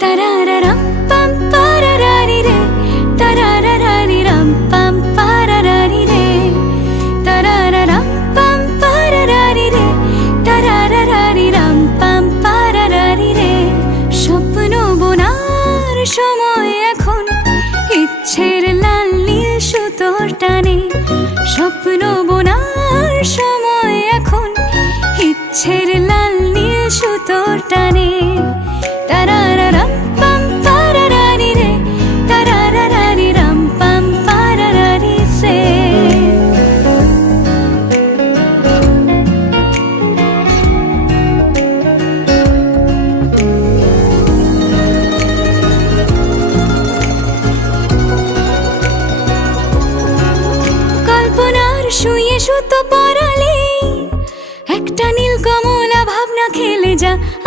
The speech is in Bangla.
Tarararam pam pararari re, tarararari ram pam pararari re, tarararam pam pararari re, tarararari ram pam pararari re. স্বপ্ন বোনার সময় এখন, ইচ্ছের লাল নীল সুতোর টানে। স্বপ্ন বোনার সময় এখন, ইচ্ছের লাল নীল সুতোর টানে। তারারারাম পাম পারারারি রে, তারারারারি রাম পাম পারারারি রে। কল্পনার শুয়ে সুতো পরালে একটা নীল কমলা ভাবনা খেলে যা